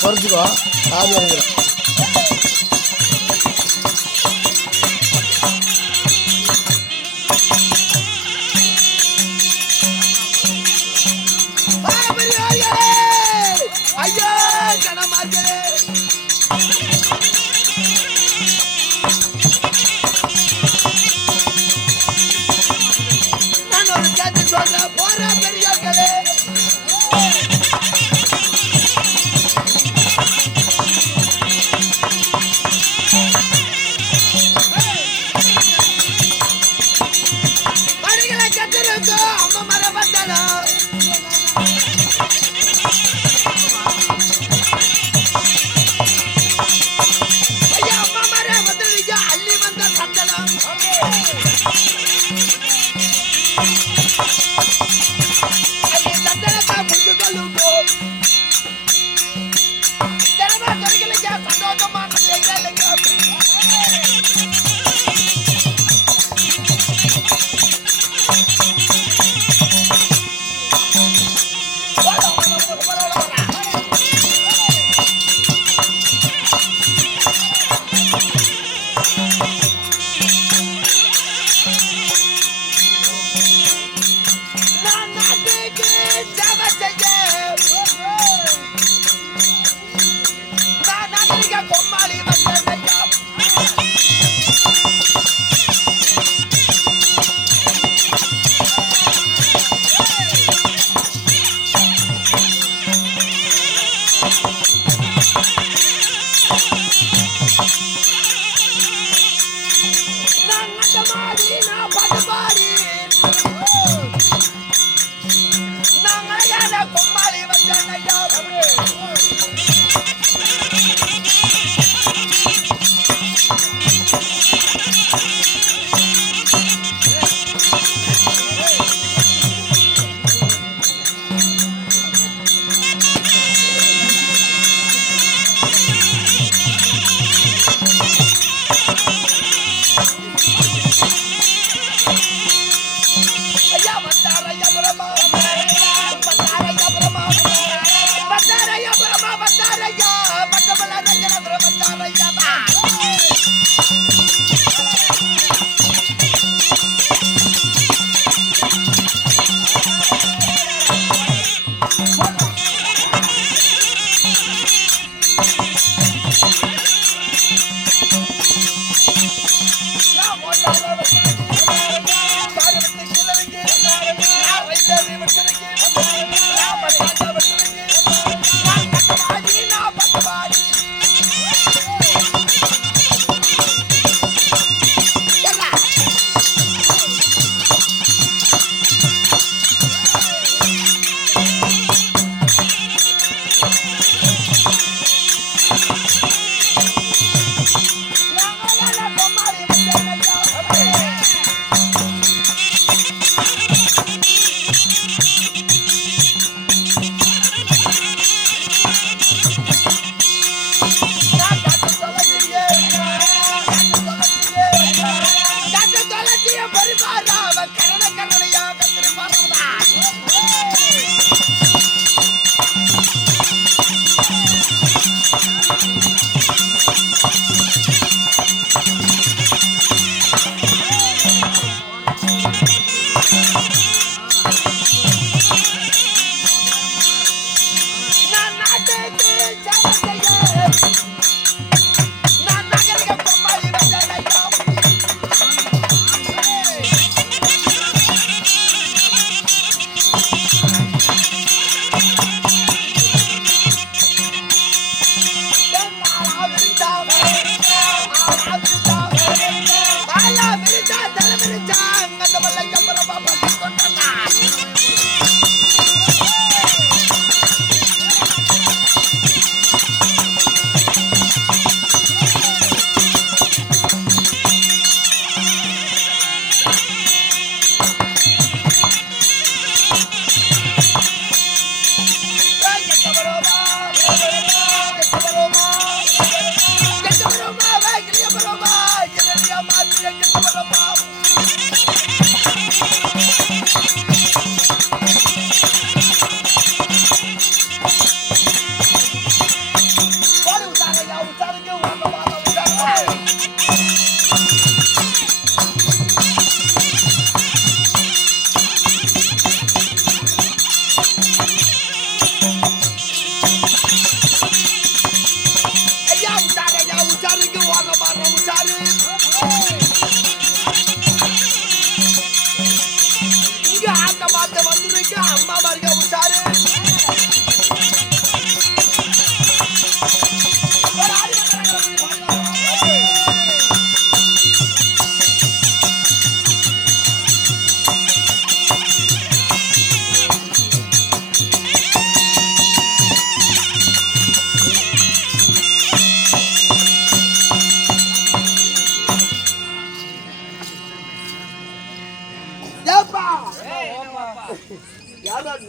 குறைச்சிக்கோ காது இறங்குறேன். ஐயா கனமார்களே நான் ஒரு கேட்டு சொல்ல போற பெரியர்களே படிகளை கத்திருக்கோ அம்மா மர பத்தனா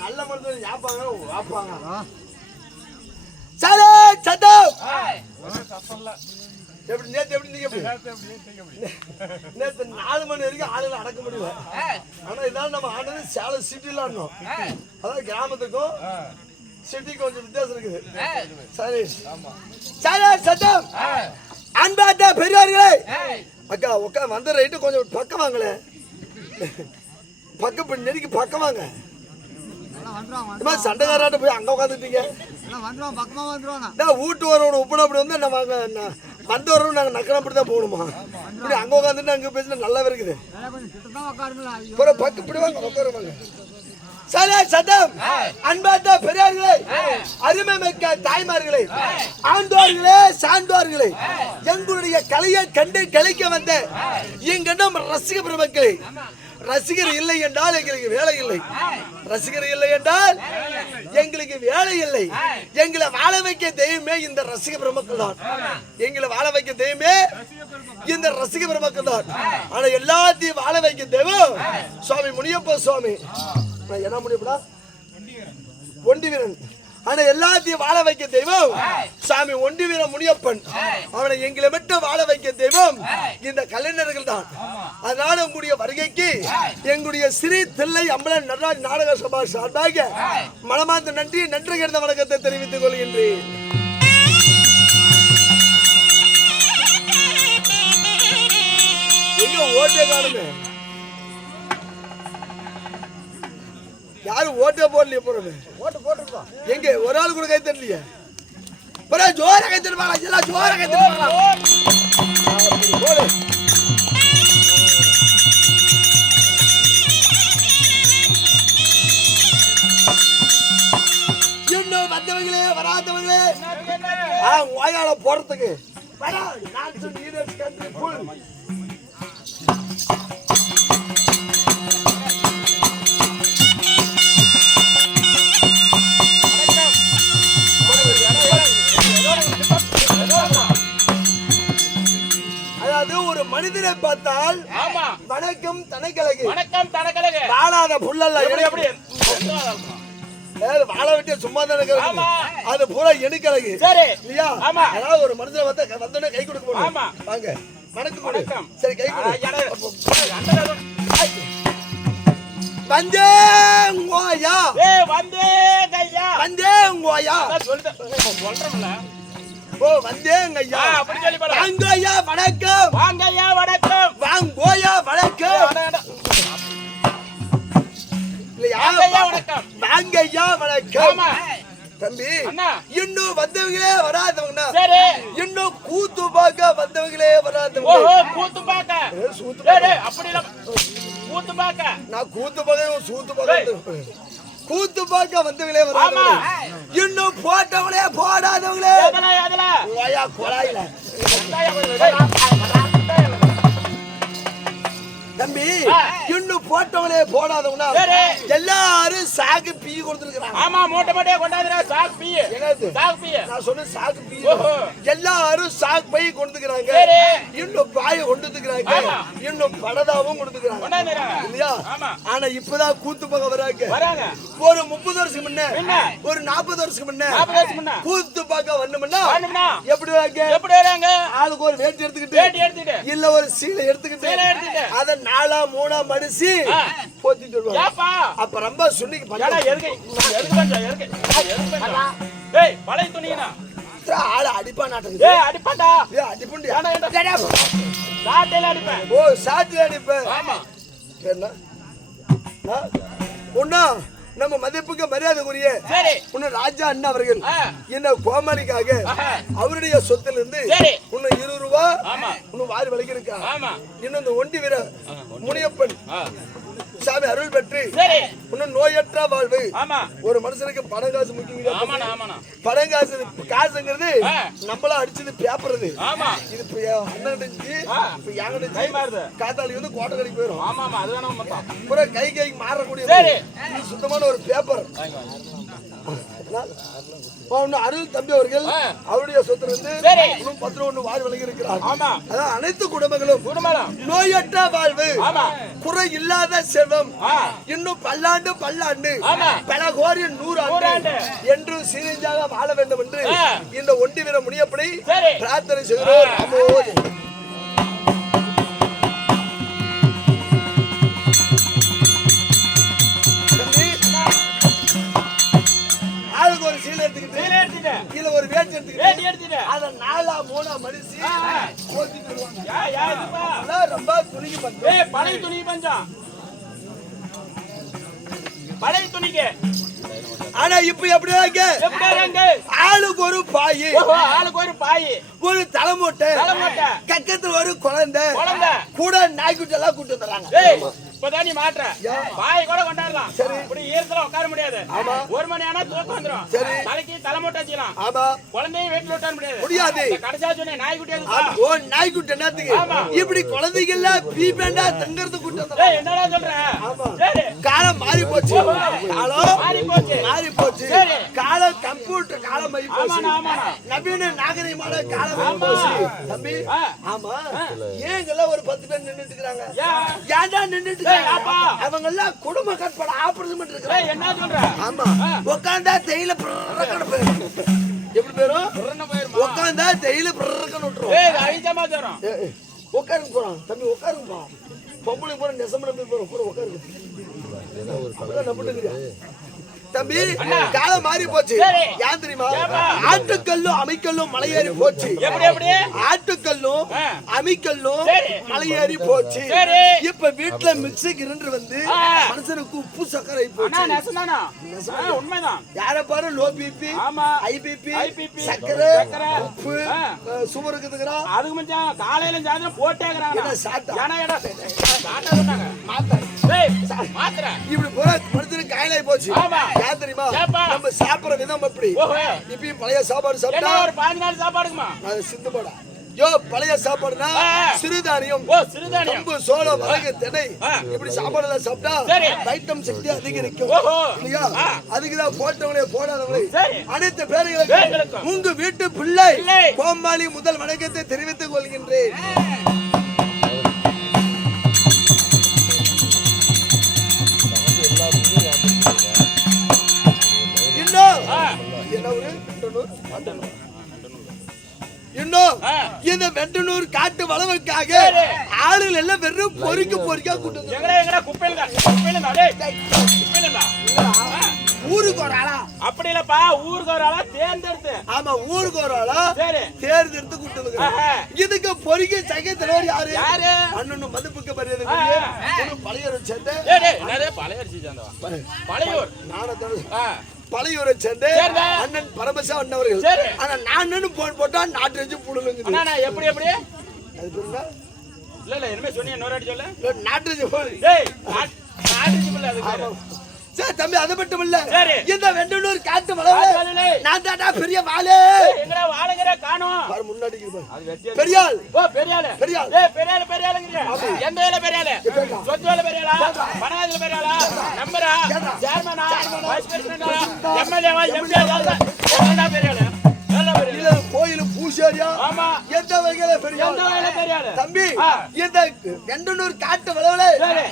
நல்ல மனுஷன் யாப்பாங்க வாப்பாங்க. சரி சத்தம். எப்படி நேத்து எப்படி நீங்க நேத்து 4 மணி வரைக்கும் ஆளுகளை அடக்க முடியல. ஆனா இதான் நம்ம ஆனது சேலம் சிட்டில ஆடணும். அதாவது கிராமத்துக்கும் சிட்டிக்கும் கொஞ்சம் வித்தியாசம் இருக்குது. சரி சரி சத்தம். அன்பார்ந்த பெரியவர்களே, அக்கா உட்கா வந்த ரைட்டு கொஞ்சம் பக்கம் வாங்கல. பக்கம் நெருக்கி பக்கம் வாங்க. சண்டைக்காராட்ட போய் அங்க உட்காந்துட்டீங்க. வீட்டு வரவன உப்புனா அப்படி வந்து நம்ம வந்து வரவும் நாங்க நக்கனப்படி தான் போகணுமா? இப்படி அங்க உட்காந்துட்டு அங்க பேசினா நல்லா இருக்குது. பக்கம் இப்படி வாங்க உட்காருவாங்க. சரி சத்தம். அன்பார்ந்த பெரியார்களே, அருமை மிக்க தாய்மார்களே, ஆண்டோர்களே, சான்றோர்களே, எங்களுடைய கலையை கண்டு கலைக்க வந்த எங்களிடம் ரசிக பெருமக்களே, ரசிகர் இல்லை என்றால் எங்களுக்கு வேலை இல்லை. ரசிகர் இல்லை என்றால் எங்களுக்கு வேலை இல்லை. எங்களை வாழ வைக்க தெய்வமே இந்த ரசிக பெருமக்கள் தான். எங்களை வாழ வைக்க தெய்வமே இந்த ரசிக பெருமக்கள் தான். ஆனா எல்லாத்தையும் வாழ வைக்க தெய்வம் சுவாமி முனியப்ப சுவாமி. என்ன முடியப்படா? ஒண்டி வீரன். ஆனா எல்லாத்தையும் வாழ வைக்க தெய்வம் சாமி ஒண்டி வீரன் முனியப்பன். அவனை எங்களை மட்டும் வாழ வைக்க தெய்வம் இந்த கலைஞர்கள் தான். அதனால உங்களுடைய வருகைக்கு எங்களுடைய ஸ்ரீ தில்லை அம்பலன் நடராஜ் நாடக சபா சார்பாக மனமார்ந்த நன்றி கிடந்த வணக்கத்தை தெரிவித்துக் கொள்கின்றேன். எங்க ஓட்டே காணுமே? யாரும் ஓட்டே போடலையே? போறது ஓட்டு போட்டுருக்கோம். எங்க ஒரு ஆள் கூட கை தரலையே? ஜோர கை தருவாங்க. எல்லாம் ஜோர கை தருவாங்க. இன்னும் வந்தவங்களே வராதவங்களே வாயால போறதுக்கு ஒரு மனிதனை பார்த்தால் வணக்கம் தனக்கழகு, வணக்கம் தனக்கழகு, வாழாத புல்லல்ல. வாழ வெட்டிய சும்மா தானே அது பூரா எணிக்கழகு இல்லையா? அதாவது ஒரு மனிதனை பார்த்தா வந்தோடனே கை கொடுக்க போறோம். வாங்க வணக்கம் வணக்கம். சரி கை கொடு. வந்தேங்கோயா வந்தேங்கய்யா வந்தேங்கோயா சொல்றேன்ல. ஓ வந்தேங்கய்யா அப்படி சொல்லி பாரு. வாங்கய்யா வணக்கம். வாங்கய்யா வணக்கம். வாங்கோயா வணக்கம். இல்லையா வணக்கம். வாங்கய்யா வணக்கம். தம்பி இன்னும் வந்தவங்களே வராதவங்க, இன்னும் கூத்து பார்க்க வந்தவங்களே வராதவங்க. கூத்து பார்க்க அப்படி கூத்து பார்க்க நான் கூத்து பார்க்க சூத்து பார்க்க கூத்து பார்க்க வந்தவங்களே வராதவங்க, இன்னும் போட்டவங்களே போடாதவங்களே. தம்பி இன்னும் போட்டவங்களே போடாதவங்க எல்லாரும் சாக்கு பீ கொடுத்துருக்காங்க. ஆமா மூட்டை மூட்டையா கொண்டாந்துற சாக்கு பீ. என்னது சாக்கு பீ? நான் சொன்ன சாக்கு பீ. எல்லாரும் சாக்கு பை கொண்டுக்கறாங்க. இன்னும் பாய கொண்டுக்கறாங்க. இன்னும் படதாவும் கொண்டுக்கறாங்க இல்லையா? ஆனா இப்பதான் கூத்து பக்கம் வராங்க. ஒரு 30 வருஷம் முன்ன, ஒரு 40 வருஷம் முன்ன கூத்து பார்க்க வரணும்னா எப்படி வராங்க? ஆளுக்கு ஒரு வேட்டி எடுத்துக்கிட்டு இல்ல ஒரு சீலை எடுத்துக்கிட்டு அத 4 3 மடிச்சு போத்திட்டு வருவாங்க. அப்ப ரொம்ப சுண்ணிக்கு பழைய துணியா ஆளு அடிப்பா நாட்டுக்கு அடிப்பாண்டா அடிப்புண்டு அடிப்பேன். ஓ சாட்டில அடிப்பேன். ஆமா என்ன ஒண்ணா நம்ம மதிப்புக்கு மரியாதைக்குரிய ராஜா அண்ணா அவர்கள் என்ன கோமாளிக்காக அவருடைய சொத்துல இருந்து இன்னும் 20 ரூபாய் இன்னும் வாரி வழங்கி இருக்கா. இன்னும் இந்த ஒண்டி வீர முனியப்பன் சாமி அருள் பெற்று இன்னும் நோயற்ற வாழ்வு. ஒரு மனுஷனுக்கு பணம் காசு முக்கியம். பணம் காசுங்கிறது நம்மளா அடிச்சது பேப்பறது. இது காத்தாளி வந்து கோட்டை கடைக்கு போயிடும். கை மாறக்கூடிய சுத்தமான ஒரு பேப்பர். அருள் தம்பி அவர்கள் அவருடைய சொத்துல இருந்து சரி. இன்னும் 11 வாரி வழங்கி இருக்கிறார். ஆமா. அதான் அனைத்து குடும்பங்களும் நோயற்ற வாழ்வு, குறை இல்லாத செல்வம், இன்னும் பல்லாண்டு ஆமா. பல கோடி 100 ஆண்டு என்று சீரஞ்சாக வாழ வேண்டும் என்று இந்த ஒண்டி வீர முனியப்படி சரி. பிரார்த்தனை செய்கிறோம். அமோதி. ஆளுக்கு ஒரு சீலை எடுத்துக்கிட்டு கீழே ஒரு வேட்டி எடுத்துக்கிட்டு அதை 4 மடிச்சு போத்திட்டு வருவாங்க. அதான் ரொம்ப துணிக்கு பஞ்சம். பழைய துணி பஞ்சம். பழைய துணிக்கு ஆனா இப்ப எப்படியா ஆளுக்கு ஒரு பாய், ஆளுக்கு ஒரு பாய், ஒரு தலைமூட்டை, கக்கத்துல ஒரு குழந்தை கூட நாய்க்குட்டி எல்லாம் கூட்டு வந்துடுறாங்க. இப்பதான் நீ மாற்ற பாய் கூட கொண்டாடலாம். இப்படி ஈரத்துல உட்கார முடியாது. 1 மணி ஆனா தூக்கம் வந்துடும். தலைக்கு தலைமூட்டை வச்சுக்கலாம். குழந்தையும் வீட்டுல விட்டார முடியாது. கடைசியா சொன்னேன் நாய்க்குட்டி நாய்க்குட்டி என்னத்துக்கு இப்படி குழந்தைகள் எல்லாம் பீபேண்டா தங்கறது கூட்டு என்னடா சொல்ற? காலம் மாறி போச்சு. காலம் மாறி போச்சு. காலம் கம்ப்யூட்டர் காலம் ஆகி போச்சு. நவீன நாகரிகமான காலம் போச்சு. தம்பி ஆமா ஏங்கெல்லாம் ஒரு 10 பேர் நின்னுட்டு இருக்காங்க. ஏன்டா நின்னுட்டு அவங்க எல்லாம் குடும்ப கற்பனை ஆபரேஷன் பண்ணிட்டு இருக்காங்க. என்ன சொல்ற? ஆமா உட்கார்ந்தா தேயில பிரக்கன போயிரும். எப்படி போயிரும்? உட்கார்ந்தா தேயில பிரக்கன விட்டுரும். உட்காருங்க போறான் தம்பி, உட்காருங்க போறான். பொம்பளை போற நெசம் நம்பி போற உட்காருங்க. தம்பி காலம் மாறி போச்சு. ஏன் தெரியுமா? ஆட்டுக்கல்லும் அமைக்கல்லும் மலையேறி போச்சு. ஆட்டுக்கல்லும் அமைக்கல்லும் மலையேறி போச்சு. இப்ப வீட்டுல மிக்சி கிரைண்டர் வந்து மனுஷனுக்கு உப்பு சக்கரை போச்சு. யார பாரு லோ பிபி, ஹை பிபி, சக்கரை, உப்பு, சுகர் இருக்குதுங்கறா. அதுக்கு மச்சான் காலையில சாயந்தரம் போட்டேங்கறாங்க. மாத்திரை இப்படி போற மனுஷனுக்கு காயலாய் போச்சு. ஏன் தெரியுமா? நம்ம சாப்பிடுற விதம் எப்படி? இப்பயும் பழைய சாப்பாடு சாப்பிட்டா ஒரு 15 நாள் சாப்பாடுக்குமா? அது சிந்து போடா. பழைய சாப்பாடுனா சிறுதானியம், கம்பு, சோளம், வரகு, திணை இப்படி சாப்பாடு எல்லாம் சாப்பிட்டா வைட்டமின் சக்தி அதிகரிக்கும் இல்லையா? அதுக்குதான் போட்டவங்களே போடாதவங்களே அனைத்து பேர்களுக்கும் உங்க வீட்டு பிள்ளை கோமாளி முதல் வணக்கத்தை தெரிவித்துக் கொள்கின்றேன். இன்னும் இந்த வெண்டனூர் காட்டு வளவுக்காக ஆளுகள் எல்லாம் வெறும் பொறிக்கா கூட்டு ஊருக்கு ஒரு ஆளா? அப்படி இல்லப்பா, ஊருக்கு ஒரு ஆளா தேர்ந்தெடுத்து. ஆமா ஊருக்கு ஒரு ஆளா தேர்ந்தெடுத்து கூட்டு. இதுக்கு பொறிக்க சகை தலைவர் யாரு? அண்ணன் மதிப்புக்கு மரியாதை பழையூரை சேர்ந்த பழையூர் பழையூரை சேர்ந்த அண்ணன் பரமசா அண்ணவர்கள். ஆனா நான் போட்டா நாட்டு வச்சு புடுங்க. எப்படி எப்படி அது புரியுதா? இல்ல என்ன சொன்னீங்க? இன்னொரு வாட்டி சொல்லு. நாட்டு வச்சு போடு. சரி தம்பி, அது மட்டும் இல்ல, இந்த வெண்டனூர் காட்டு வளவு நான் தாண்டா பெரிய வாளே. எங்கடா வாளுங்கற காணோம்? பாரு முன்னாடி பெரியாள். பெரியாள். பெரியாளுங்கற எந்த வேலை பெரியாளு? சொத்து வேலை பெரியாளா? பணவாதில பெரியாளா? நம்பரா? சேர்மனா? வைஸ் பிரசிடென்டா? எம்எல்ஏவா? எம்எல்ஏ என்னடா பெரியாளு? இல்ல கோயில் பூசாரியா? ஆமா. எந்த வகையில பெரியாள்? தம்பி இந்த வெண்டனூர் காட்டு வளவுல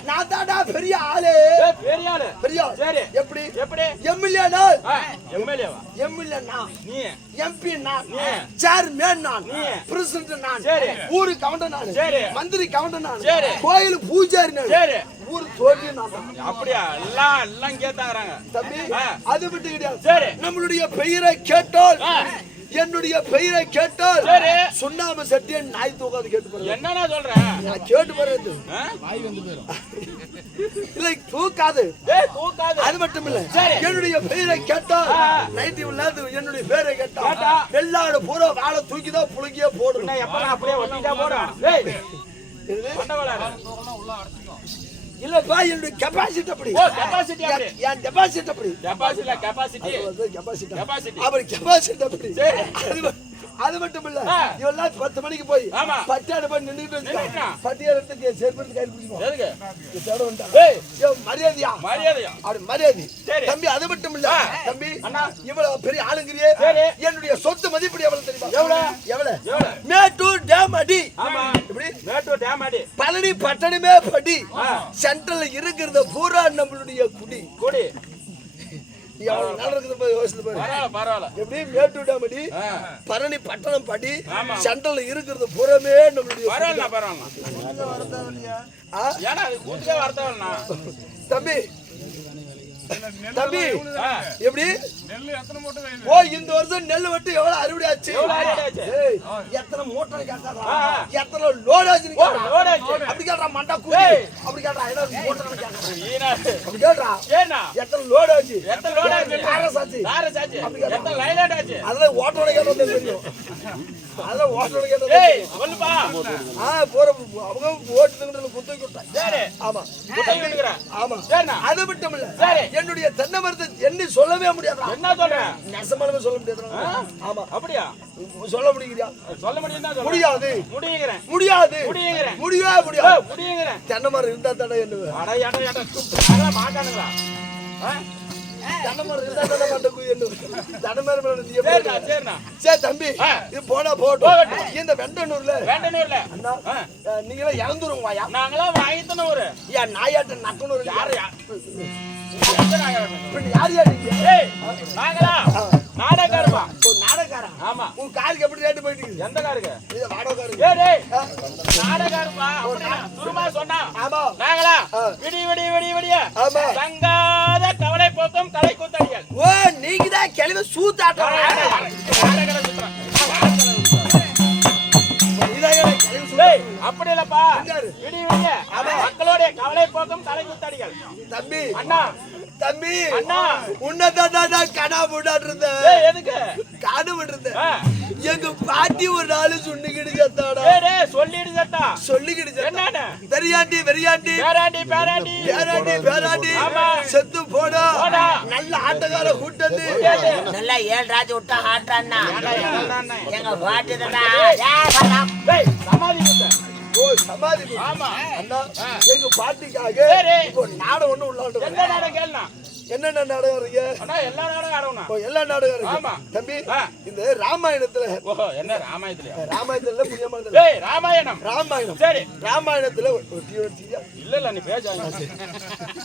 நான் தாண்டா பெரிய ஆளே. பெரியாள். சரி எப்படி? எம்எல்ஏ நான். எம்எல்ஏ நான். நீ எம்பி நான். சேர்மேன் நான். பிரசிடென்ட் நான். ஊரு கவுண்டர் நான். மந்திரி கவுண்டர் நான். கோயில் பூஜாரி நான். ஊர் தோட்டி நான். அப்படியா? எல்லாம் கேட்டாங்கறாங்க தம்பி. அது விட்டு கிடையாது. நம்மளுடைய பெயரை கேட்டால், என்னுடைய பெயரை கேட்டால் சுண்ணாம்பு சட்டிய நாய் தூக்காது. கேட்டு பாரு. என்னன்னா சொல்ற? நான் கேட்டு பாரு. நாய் வந்து போயிடும். இல்ல தூக்காது. அது மட்டும் இல்ல, என்னுடைய பெயரை கேட்டால் நைட்டி உள்ளது. என்னுடைய பெயரை கேட்டா வெள்ளாடு பூரா வாழை தூக்கிதான் புழுங்கியே போடும். அப்படியே ஒட்டிட்டா போடும். இல்லப்பா, என்னுடைய கெபாசிட்டி அப்படி. என் டெபாசிட் அப்படி. கெபாசிட்டி அப்படி கெபாசிட்டி அப்படி. அது அது மட்டும் இல்ல இவெல்லாம் 10 மணிக்கு போய் ஆமா. பட்டியாடு போய் நின்னுட்டு நின்னுட்டா. பட்டியாடு எடுத்து செருப்பு கையில் பிடிக்கும் எதுக்கு ஏய் மரியாதையா மரியாதையா அப்படி மரியாதை சரி. தம்பி அது மட்டும் இல்ல தம்பி அண்ணா. இவ்வளவு பெரிய ஆளுங்கிறியே சரி. என்னுடைய சொத்து மதிப்பு எவ்வளவு தெரியுமா எவ்வளவு? மேட்டூர் டேம் அடி ஆமா. இப்படி மேட்டூர் டேம் அடி பழனி பட்டணமே படி சென்ட்ரல்ல இருக்கிறத பூரா நம்மளுடைய குடி கொடி எவ்வளவு நல்லா இருக்குது போய் யோசித்து பாரு பரவாயில்ல பரவாயில்ல எப்படி மேட்டூர் டேம் அடி பழனி பட்டணம் படி சென்ட்ரல்ல இருக்கிறது பூராமே நம்மளுடைய பரவாயில்ல பரவாயில்ல ஏன்னா அது கூட்டுக்கே வரத்தவல்னா தம்பி தம்பி எப்படி நெல்லு எத்தனை மூட்டை வேணும்? ஓ இந்த வருஷம் நெல் வெட்டு எவ்வளவு அறுவடை ஆச்சு எவ்வளவு அறுவடை ஆச்சு? ஏய், எத்தனை மூட்டை கேட்கறா எத்தனை லோட் ஆச்சுன்னு கேட்கறா. லோட் ஆச்சு. அப்படி கேட்கறா மண்டா கூடி அப்படி கேட்கறா என்ன மூட்டை கேட்கறா ஈனாடு. அப்படி கேட்கறா ஏன்னா எத்தனை லோட் ஆச்சு எத்தனை லோட் ஆச்சு? காரஸ் ஆச்சு லாரஸ் ஆச்சு. எத்தனை லைலாட் ஆச்சு? அதெல்லாம் ஓட்டோட கேட்டது தெரியும் அதெல்லாம் ஓட்டோட கேட்டது ஏய் சொல்லுப்பா. போற அவங்க ஓட்டு திங்கறதுல குத்தகை விட்டாங்க சரி. ஆமா குத்தகை எடுக்கறேன். ஆமா சரிண்ணா. அது மட்டும் இல்ல சரி. என்னுடைய தென்னை மரத்தை எண்ணி சொல்லவே முடியாதா என்ன சொல்ற? நெசமாலுமே சொல்ல முடியாதுடா ஆமா அப்படியா? சொல்ல முடியுறியா சொல்ல முடியும் தான் முடியாது முடியுங்கிறேன். முடியாது முடியுங்கிறேன். முடியவே முடியாது முடியுங்கிறேன். தென்னை மரம் இருந்தா தானே என்ன அட எட எட அதெல்லாம் மாட்டானுங்களா? தென்னை மரம் இருந்தா தானே மாட்டேன் என்ன தென்னை மரம் மேல நீ எப்படி சரிண்ணா சரிண்ணா. சரி தம்பி இது போனா போகட்டும் இந்த வெண்டனூர்ல வேண்டனூர்ல அண்ணா நீங்க இறந்துருங்க வாயா நாங்களாம் வாங்கித்தன ஊரு. ஏன் நாயாட்ட நக்கனூர் யாரு யார் யார் நீங்க ஏய் நாங்களா நாடகாரமா ஒரு நாடகாரன் ஆமா. உன் காருக்கு எப்படி ரேட்டு போயிட்டு இருக்குது எந்த காருக்கு? இது வாடகைக்காரங்க ஏய் டேய் நாடகாரமா அப்படினா சுருமா சொன்னா ஆமா நாங்களா விடி விடி விடி விடிய ஆமா சங்காத கவலை போக்கும் கலை கூத்தடிகள். ஓ நீங்க தான் கிளம்பி சூத்தாட்டம் நாடகார சுத்துறேன். டேய் அப்படி இல்லப்பா. விடி விடிய மக்களுடைய கவலை போக்கும் கலை கூத்தடிகள். தம்பி அண்ணா தம்பி அண்ணா உன்னதான் கடா போட்டாட்டு இருந்தேன் ஏய் எதுக்கு? காடு விட்டுருந்தேன் எங்க பாட்டி ஒரு நாள் சுண்ணிக்கிட்டு செத்தாடா ஏய் டேய் சொல்லிடு சத்தா. சொல்லிக்கிட்டு செத்தா என்னன்னு? வெறியாண்டி வெறியாண்டி பேராண்டி பேராண்டி பேராண்டி பேராண்டி ஆமா. செத்து போடா போடா. நல்ல ஆட்டக்கார கூட்டது நல்லா 7 ராஜ் விட்டா ஆட்டான்னா என்னடா எங்க பாட்டு டேய் சமாதி குத்த. ஓ சமாதி கூத்து. ஆமா. அண்ணா எங்க பாட்டிக்காக சரி. இப்போ நாடகம் ஒண்ணு உள்ளாண்டு எந்த நாடகம் கேளுனா? என்னென்ன நாடகம் இருக்கு அண்ணா எல்லா நாடகம் ஆடணும். இப்போ எல்லா நாடகம் ஆமா. இருக்கு தம்பி ஆ. இந்த ராமாயணத்துல ஓஹோ என்ன ராமாயணத்துலயா? ராமாயணத்துல புண்ணியமான டேய் ராமாயணம். ராமாயணம் சரி. ராமாயணத்துல ஒரு டிவி வச்சியா இல்ல இல்ல நீ பேசாத.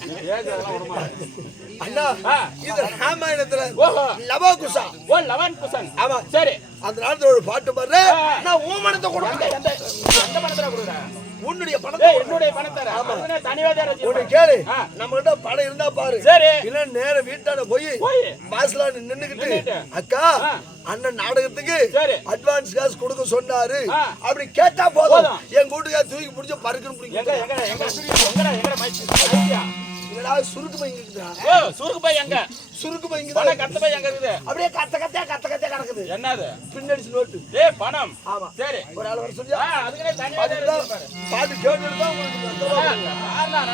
நீ பேசாதலாம் விடமா. அண்ணா இது ராமாயணத்துல ஓஹோ லவகுசா ஓ லவன் குசன். ஆமா சரி. அந்த நேரத்துல ஒரு பாட்டு பாடுற நான் உன் மனத்தை எந்த கொடுத்தேன் எந்த எந்த பணத்துல கொடுக்குற? உன்னுடைய பணத்தை டேய் என்னுடைய பணத்தை அதுனே தனியா தான் உன்னை வச்சிருக்கேன். கேளு ஆ. நம்ம கிட்ட பணம் இருந்தா பாரு சரி. இல்ல நேர வீட்டான போய் போய் வாசலா நின்னுகிட்டு நின்னுட்டு. அக்கா ஆ. அண்ணன் நாடகத்துக்கு சரி. அட்வான்ஸ் காசு கொடுக்க சொன்னாரு ஆ. அப்படி கேட்டா போதும் போதும். என் கூட்டுக்கார தூக்கி பிடிச்ச பருக்குன்னு எங்க பிடிக்கும் எங்க எங்க எங்க மைக்கியா? என்னடா சுருக்கு பை இங்க இருக்குதா ஓ சுருக்கு பை எங்க? சுருக்கு பை இங்க பண கத்த பை எங்க இருக்குது? அப்படியே கத்த கத்த கிடக்குது என்னது? பின்னடிச்சு நோட்டு டேய் பணம். ஆமா சரி. ஒரு ஆள் வர சொல்லியா அதுக்குனே தனியா தான் அதுதான் பாரு. பாட்டு கேட்டுட்டு தான் உங்களுக்கு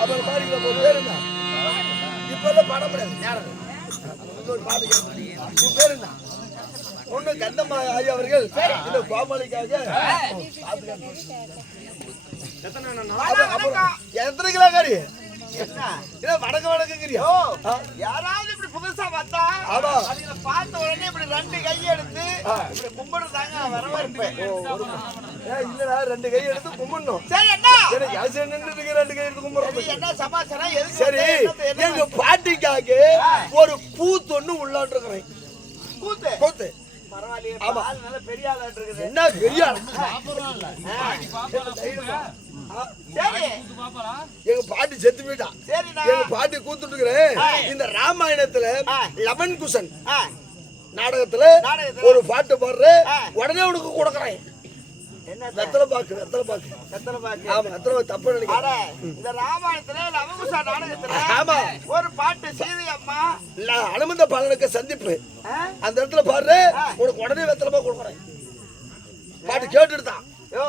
அப்புறம் பாருங்க பேர் என்ன இப்ப படம் முடியாது நேரம் ஒரு பாட்டு கேட்பேன். உன் பேர் என்ன ஒண்ணு கந்தம்மா ஐயா அவர்கள் இந்த கோமாளிக்காக எத்தனை கிலோ காரி இல்ல வடக்கு வடக்குங்கிறியா யாராவது இப்படி புதுசா வந்தா ஆமா அதுல பார்த்த உடனே இப்படி 2 கை எடுத்து இப்படி கும்பிடுறாங்க வரவேற்பேன். இல்லடா 2 கை எடுத்து கும்பிடணும் சரி என்ன எனக்கு யாசை நின்னுட்டு 2 கை எடுத்து கும்பிடுறது என்ன சமாச்சாரம் எதுக்கு சரி எங்க பாட்டிக்காக ஒரு கூத்து ஒண்ணு உள்ளாண்டு இருக்கிறேன் கூத்து கூத்து பரவாயில்லையே ஆமா. பால் நல்ல பெரிய ஆளா இருக்குது. என்ன பெரிய ஆளு? சரி எங்க பாட்டி செத்து போயிட்டான் சரிண்ணா எங்க பாட்டி கூத்துட்டு இருக்கிறேன் இந்த ராமாயணத்துல லவன் குசன் நாடகத்துல நாடகத்துல ஒரு பாட்டு பாடுற உடனே உனக்கு கொடுக்குறேன் வெத்தலை பாக்கு எத்தனை பாக்கு? ஆமா வெத்தலை தப்பு நினைக்கிறேன் அட, இந்த ராமாயணத்துல லவகுசா நாடகத்துல ஆமா ஒரு பாட்டு சீதை அம்மா அனுமந்த பாலனுக்கு சந்திப்பு அந்த இடத்துல பாரு உனக்கு உடனே வெத்தலை பாக்கு கொடுக்குறேன் பாட்டு கேட்டுட்டு தான் யோ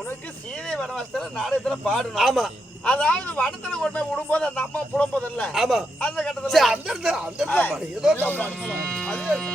உனக்கு சீதை வனவாசத்துல நாடகத்துல பாடணும். ஆமா அதாவது வனத்துல கொண்டு போய் விடும்போது அந்த அம்மா புலம்போது இல்ல ஆமா அந்த கட்டத்துல சரி அந்த இடத்துல பாடு ஏதோ தப்பு. அது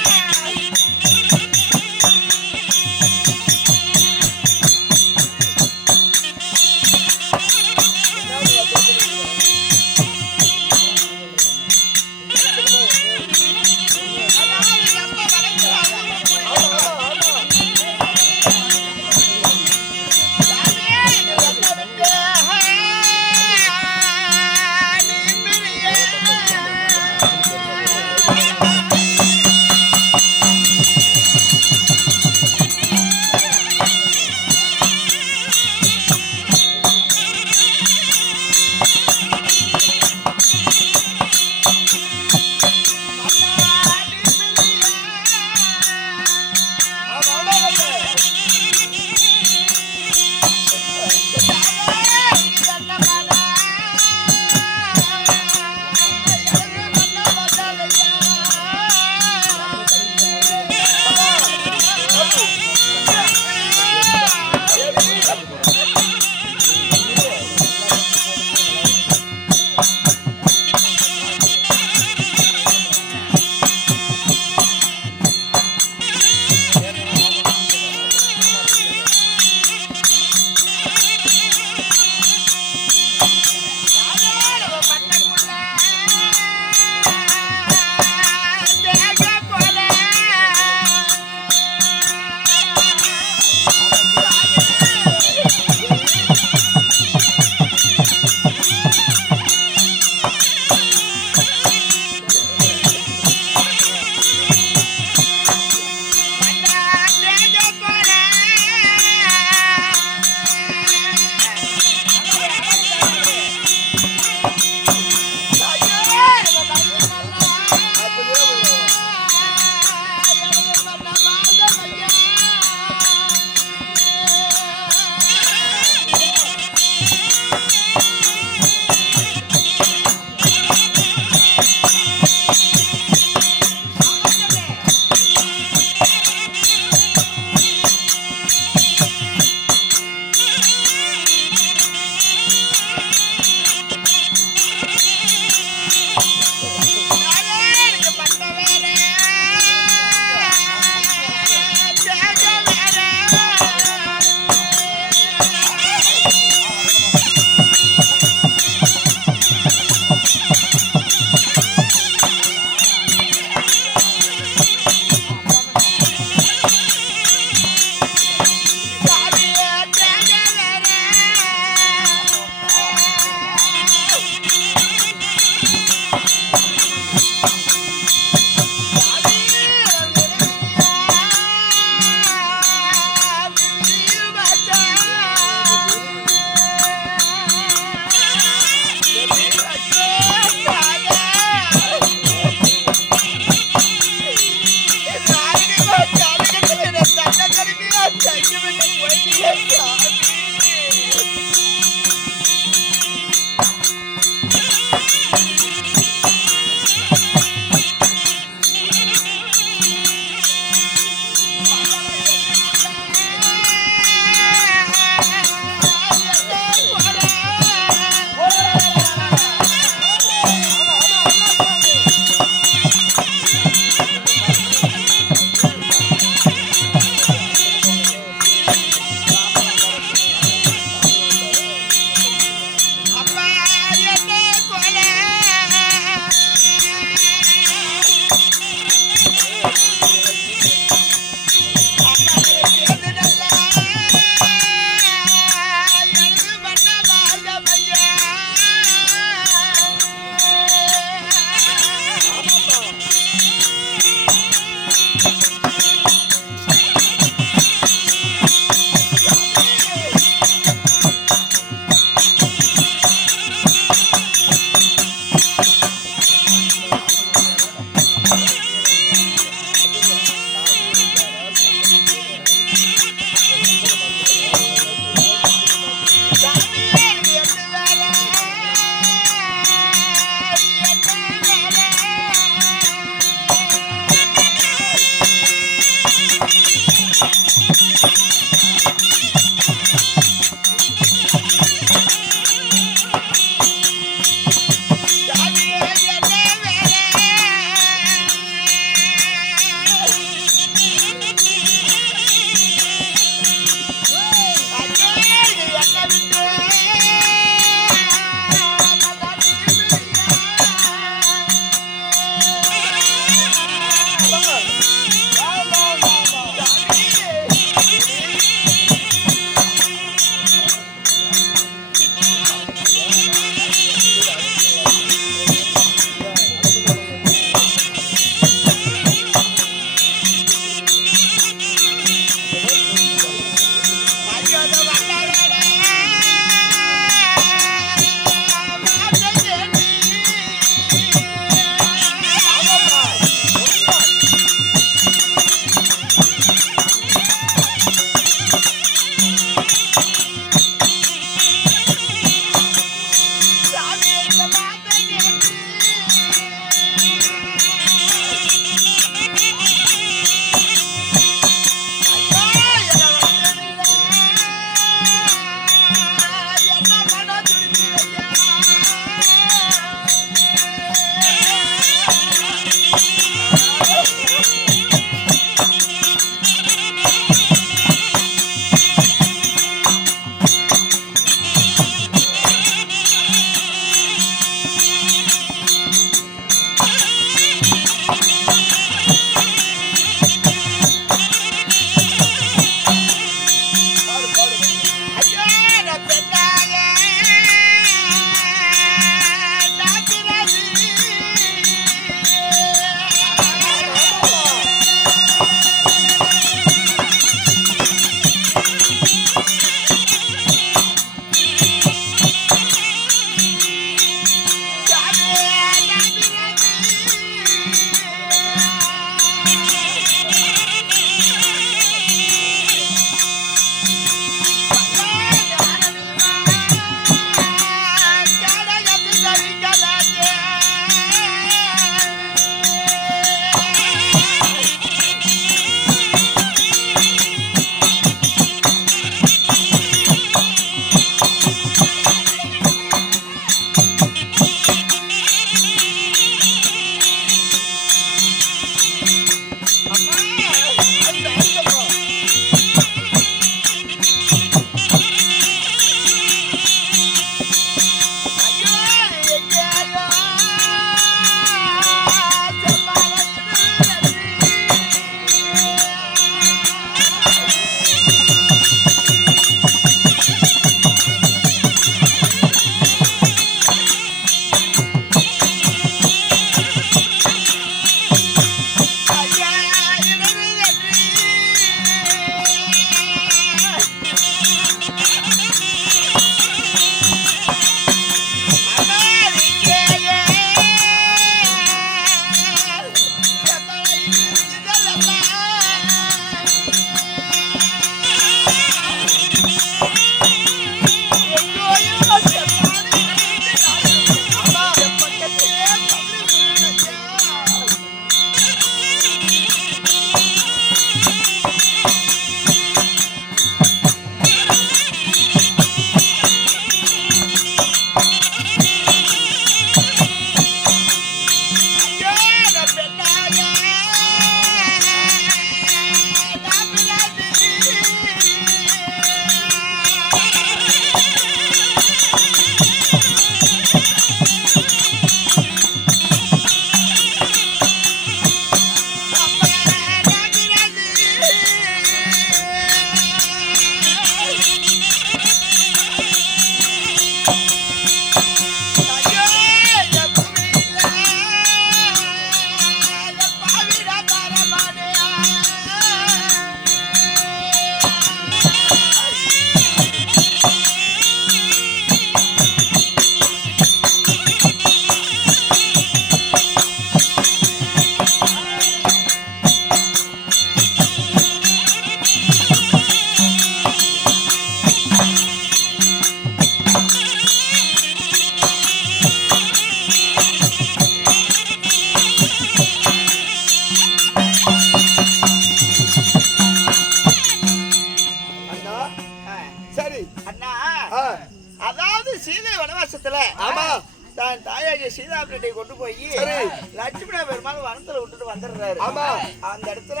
போனாலும் வனத்துல விட்டுட்டு வந்துடுறாரு. ஆமா. அந்த இடத்துல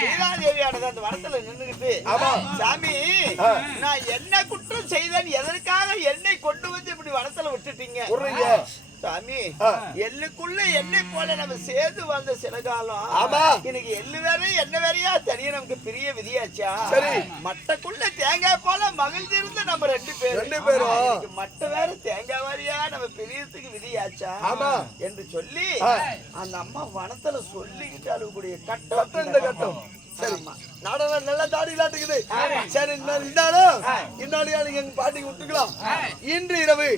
சீதாதேவியானது அந்த வனத்துல நின்னுகிட்டு, ஆமா. சாமி நான் என்ன குற்றம் செய்தேன், எதற்காக என்னை கொண்டு வந்து இப்படி வனத்துல விட்டுட்டீங்க சாமி? எள்ளுக்குள்ள என்னை போல நம்ம சேர்ந்து வந்த சில காலம், எனக்கு எள்ளு வேற என்ன வேறையா தனியா நமக்கு பெரிய விதியாச்சா? சரி, மட்டக்குள்ள தேங்காய் போல மகிழ்ந்திருந்த நம்ம ரெண்டு பேரும் மட்ட வேற தேங்காய் வாரியா நம்ம பெரியத்துக்கு விதியாச்சா என்று சொல்லி அந்த அம்மா வனத்துல சொல்லிக்கிட்டு அழுகக்கூடிய கட்டம் இந்த கட்டம். சரிம்மா, நாடகம் நல்லா தாடி இருக்குது. சரி, இன்னொரு எங்க பாட்டிக்கு விட்டுக்கலாம். இன்று இரவு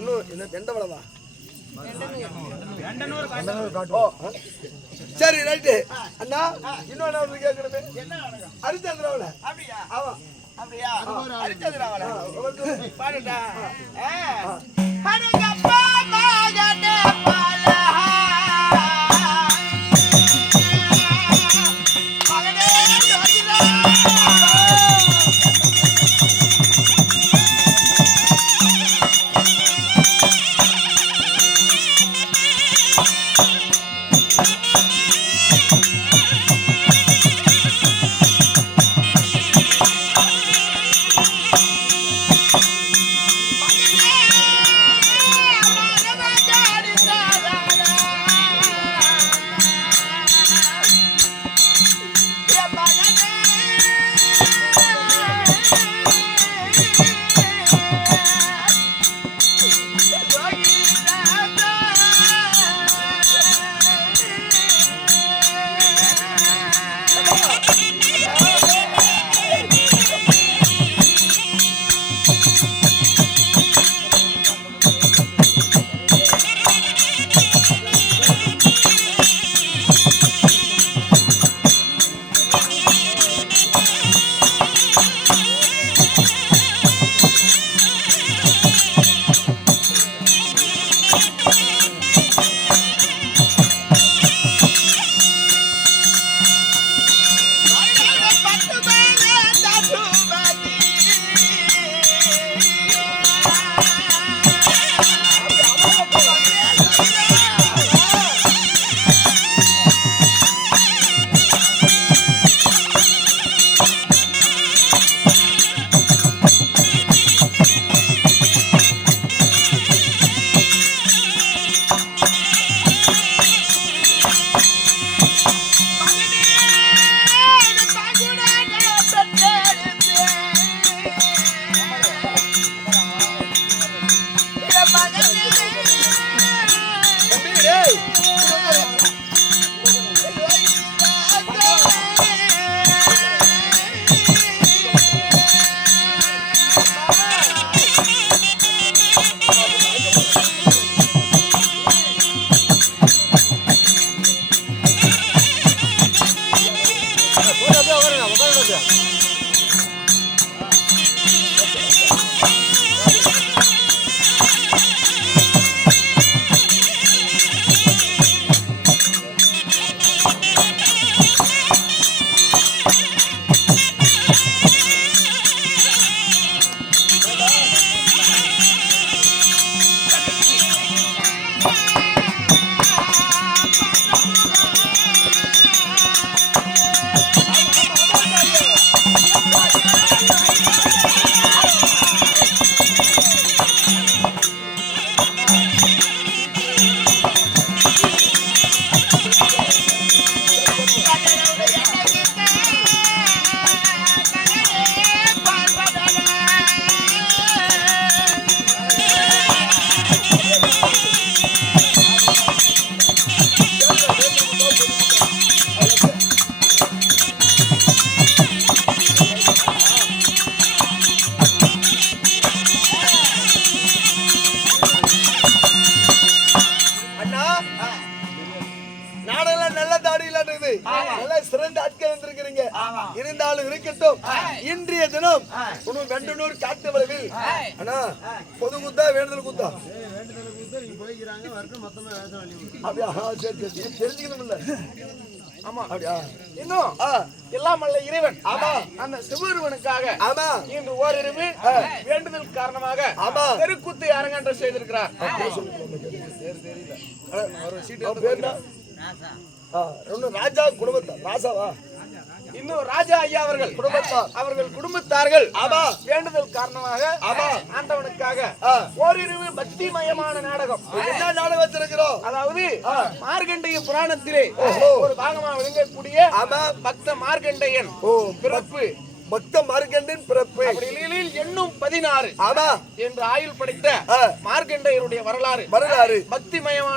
இன்னும் எந்த வளவா? சரி, ரைட்டு அண்ணா. இன்னொரு கேட்கணுமே, ஹரிச்சந்திராவில. அப்படியா? ஆமா. அப்படியா? ஹரிச்சந்திராவில பாருடா. இருந்தாலும் இருக்கட்டும். இன்றைய தினம் வெண்டனூர் காட்டு வளவில் அண்ணா பொது குத்தா வேண்டுதல் குத்தா தெரிஞ்சுக்கணும். ஆமா அப்படியா? இன்னும் எல்லாம் அல்ல இறைவன் அந்த சிவருவனுக்காக இன்று ஓரிரவு வேண்டுதல் காரணமாக தெருக்கூத்து அரங்கேற்றம் செய்திருக்கிறார். ரெண்டு ராஜா குடும்பத்தார் ராசாவா இன்னும் ராஜா ஐயா அவர்கள் குடும்பத்தார் அவர்கள் குடும்பத்தார்கள் ஆமா வேண்டுதல் காரணமாக ஆமா ஆண்டவனுக்காக ஆ. ஓரிரு பக்திமயமான நாடகம் என்ன நாடகம் வச்சிருக்கிறோம் அதாவது மார்க்கண்டேய புராணத்திலே ஒரு பாகமாக விளங்கக்கூடிய ஆமா பக்த மார்க்கண்டேயன் ஓ பிறப்பு பக்த மார்க்கண்டின் பிறப்பு அப்படி இல்லையில் எண்ணும் 16 ஆமா என்று ஆயுள் படைத்த மார்க்கண்டேயருடைய வரலாறு வரலாறு பக்திமயமான